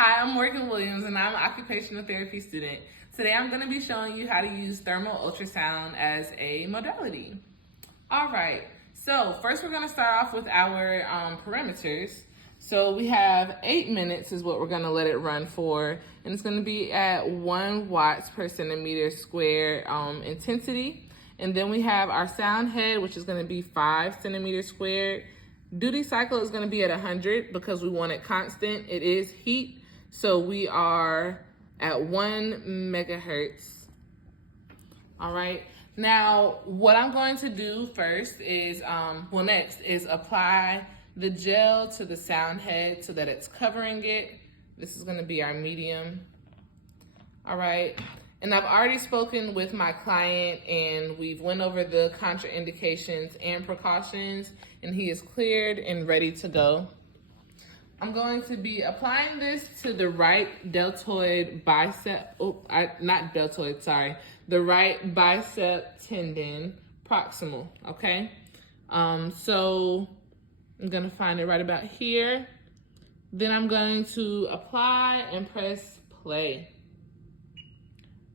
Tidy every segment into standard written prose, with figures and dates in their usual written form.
Hi, I'm Morgan Williams and I'm an occupational therapy student. Today I'm going to be showing you how to use thermal ultrasound as a modality. All right, so first we're going to start off with our parameters. So we have 8 minutes is what we're going to let it run for, and it's going to be at 1 watts per centimeter square intensity. And then we have our sound head, which is going to be 5 centimeters squared. Duty cycle is going to be at 100 because we want it constant. It is heat, so we are at 1 megahertz. All right. Now, what I'm going to do first is, next is apply the gel to the sound head so that it's covering it. This is going to be our medium. All right. And I've already spoken with my client and we've went over the contraindications and precautions, and he is cleared and ready to go. I'm going to be applying this to the right deltoid bicep, the right bicep tendon proximal, okay? So I'm gonna find it right about here. Then I'm going to apply and press play.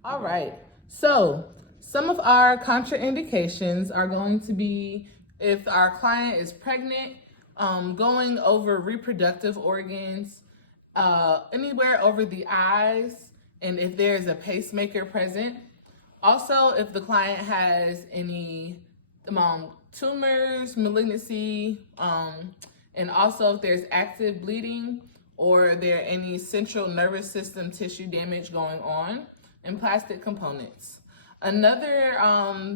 All right, so some of our contraindications are going to be if our client is pregnant, going over reproductive organs, anywhere over the eyes, and if there's a pacemaker present. Also, if the client has any tumors, malignancy, and also if there's active bleeding or there are any central nervous system tissue damage going on, and plastic components. Another,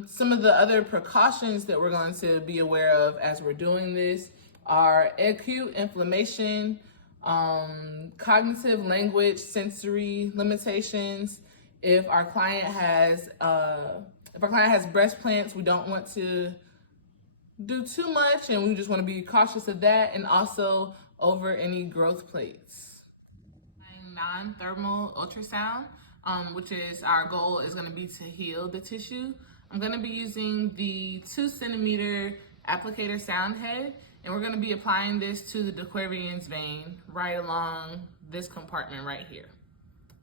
some of the other precautions that we're going to be aware of as we're doing this are acute inflammation, cognitive language, sensory limitations. If our client has breast plants, we don't want to do too much, and we just want to be cautious of that, and also over any growth plates. Non-thermal ultrasound, which is our goal is going to be to heal the tissue. I'm going to be using the 2 centimeter applicator sound head, and we're going to be applying this to the de Quervain's vein right along this compartment right here.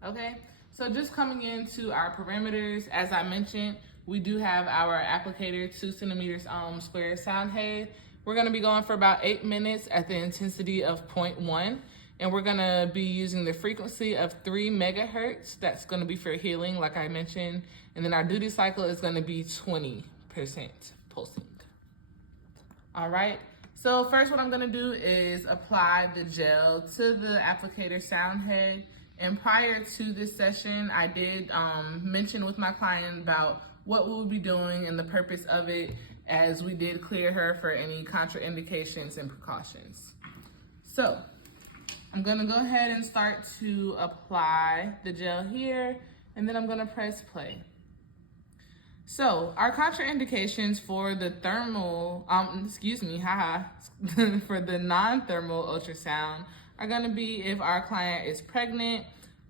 Okay, so just coming into our parameters, as I mentioned, we do have our applicator 2 centimeters square sound head. We're going to be going for about 8 minutes at the intensity of 0.1. And we're gonna be using the frequency of 3 megahertz. That's gonna be for healing, like I mentioned. And then our duty cycle is gonna be 20% pulsing. All right, so first what I'm gonna do is apply the gel to the applicator sound head. And prior to this session, I did mention with my client about what we will be doing and the purpose of it, as we did clear her for any contraindications and precautions. So, I'm gonna go ahead and start to apply the gel here, and then I'm gonna press play. So our contraindications for the thermal, for the non-thermal ultrasound are gonna be if our client is pregnant,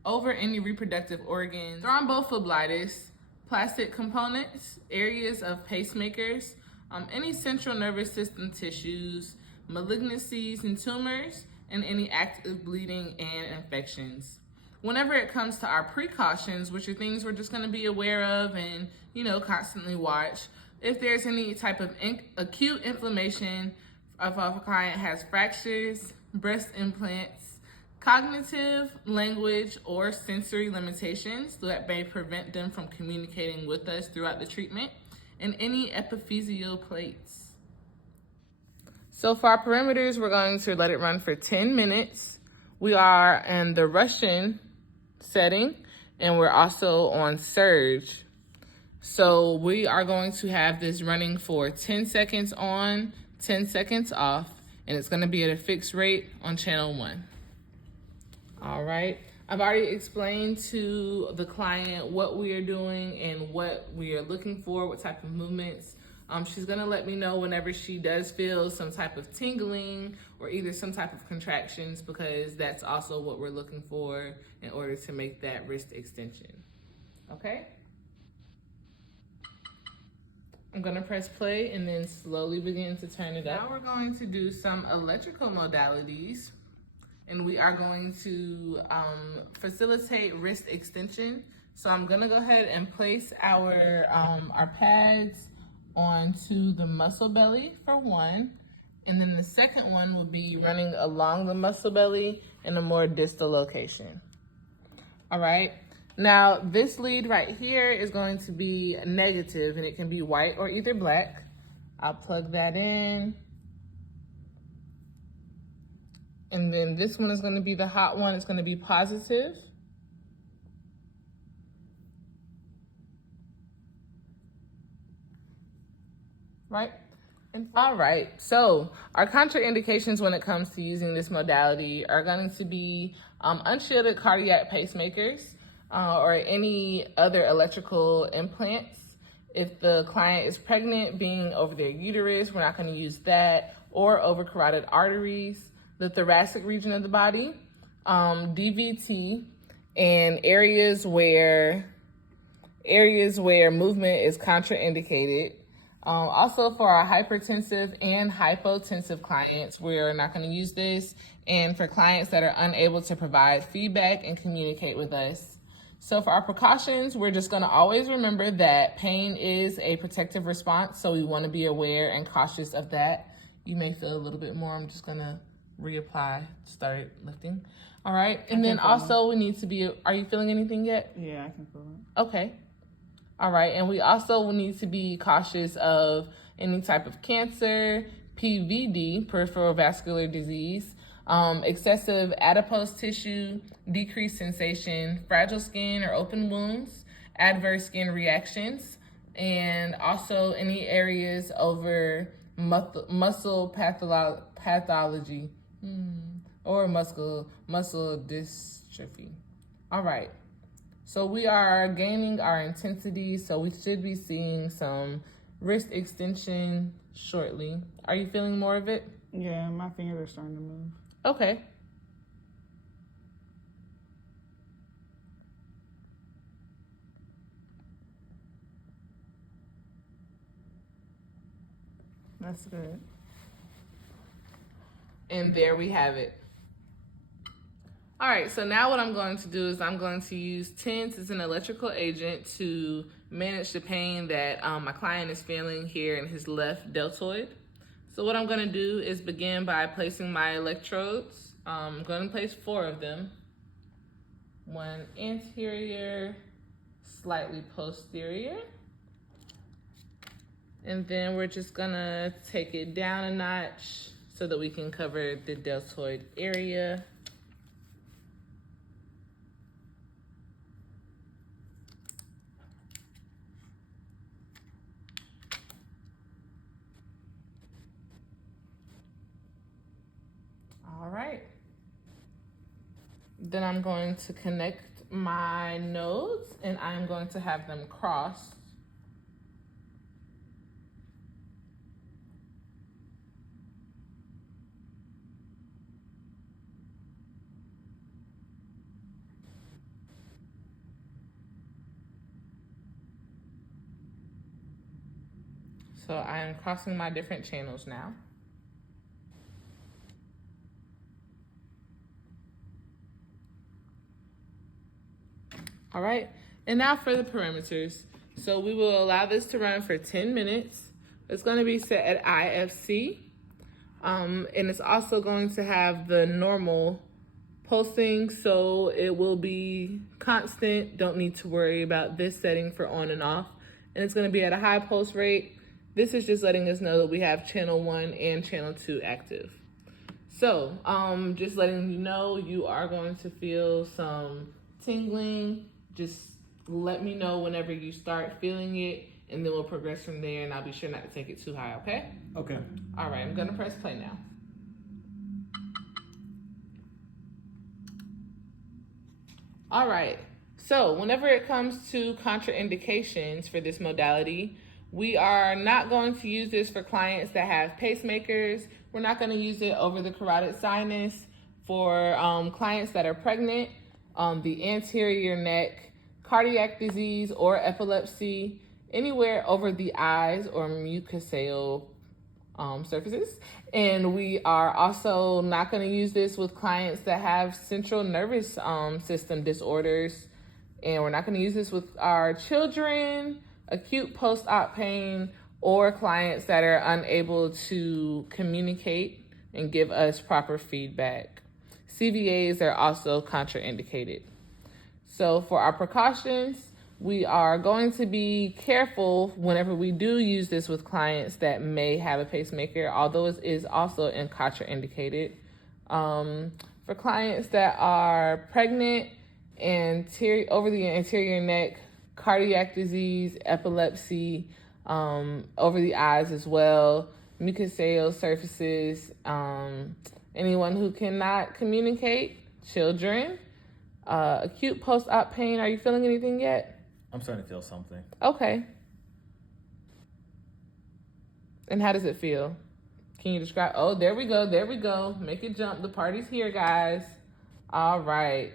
over any reproductive organs, thrombophlebitis, plastic components, areas of pacemakers, any central nervous system tissues, malignancies and tumors, and any active bleeding and infections. Whenever it comes to our precautions, which are things we're just going to be aware of and, constantly watch, if there's any type of acute inflammation, if a client has fractures, breast implants, cognitive, language, or sensory limitations that may prevent them from communicating with us throughout the treatment, and any epiphyseal plates. So for our parameters, we're going to let it run for 10 minutes. We are in the Russian setting, and we're also on surge. So we are going to have this running for 10 seconds on, 10 seconds off, and it's gonna be at a fixed rate on channel 1. All right, I've already explained to the client what we are doing and what we are looking for, what type of movements. She's gonna let me know whenever she does feel some type of tingling or either some type of contractions, because that's also what we're looking for in order to make that wrist extension, okay? I'm gonna press play and then slowly begin to turn it up. Now we're going to do some electrical modalities. And we are going to facilitate wrist extension. So I'm gonna go ahead and place our pads onto the muscle belly for one. And then the second one will be running along the muscle belly in a more distal location. All right. Now this lead right here is going to be negative, and it can be white or either black. I'll plug that in. And then this one is going to be the hot one. It's going to be positive. Right? All right, so our contraindications when it comes to using this modality are going to be unshielded cardiac pacemakers or any other electrical implants. If the client is pregnant, being over their uterus, we're not going to use that, or over carotid arteries, the thoracic region of the body, DVT, and areas where movement is contraindicated. Also for our hypertensive and hypotensive clients, we're not going to use this. And for clients that are unable to provide feedback and communicate with us. So for our precautions, we're just going to always remember that pain is a protective response. So we want to be aware and cautious of that. You may feel a little bit more. I'm just going to reapply, start lifting. All right. And then also we need to be, are you feeling anything yet? Yeah, I can feel it. Okay. All right, and we also will need to be cautious of any type of cancer, PVD, peripheral vascular disease, excessive adipose tissue, decreased sensation, fragile skin or open wounds, adverse skin reactions, and also any areas over muscle pathology or muscle dystrophy. All right. So we are gaining our intensity, so we should be seeing some wrist extension shortly. Are you feeling more of it? Yeah, my fingers are starting to move. Okay. That's good. And there we have it. All right, so now what I'm going to do is I'm going to use TENS as an electrical agent to manage the pain that my client is feeling here in his left deltoid. So what I'm going to do is begin by placing my electrodes. I'm going to place 4 of them. One anterior, slightly posterior. And then we're just going to take it down a notch so that we can cover the deltoid area. All right. Then I'm going to connect my nodes and I'm going to have them crossed. So I am crossing my different channels now. All right, and now for the perimeters. So we will allow this to run for 10 minutes. It's going to be set at IFC, and it's also going to have the normal pulsing, so it will be constant. Don't need to worry about this setting for on and off, and it's going to be at a high pulse rate. This is just letting us know that we have channel 1 and channel 2 active. So just letting you know, you are going to feel some tingling. Just let me know whenever you start feeling it, and then we'll progress from there, and I'll be sure not to take it too high, okay? Okay. All right, I'm gonna press play now. All right, so whenever it comes to contraindications for this modality, we are not going to use this for clients that have pacemakers. We're not gonna use it over the carotid sinus. For clients that are pregnant, the anterior neck, cardiac disease or epilepsy, anywhere over the eyes or mucosal surfaces. And we are also not going to use this with clients that have central nervous system disorders. And we're not going to use this with our children, acute post-op pain, or clients that are unable to communicate and give us proper feedback. CVAs are also contraindicated. So for our precautions, we are going to be careful whenever we do use this with clients that may have a pacemaker, although it is also contraindicated. For clients that are pregnant, over the anterior neck, cardiac disease, epilepsy, over the eyes as well, mucosal surfaces, anyone who cannot communicate, children, acute post-op pain. Are you feeling anything yet? I'm starting to feel something. Okay. And how does it feel? Can you describe? Oh, there we go. Make it jump. The party's here, guys. All right.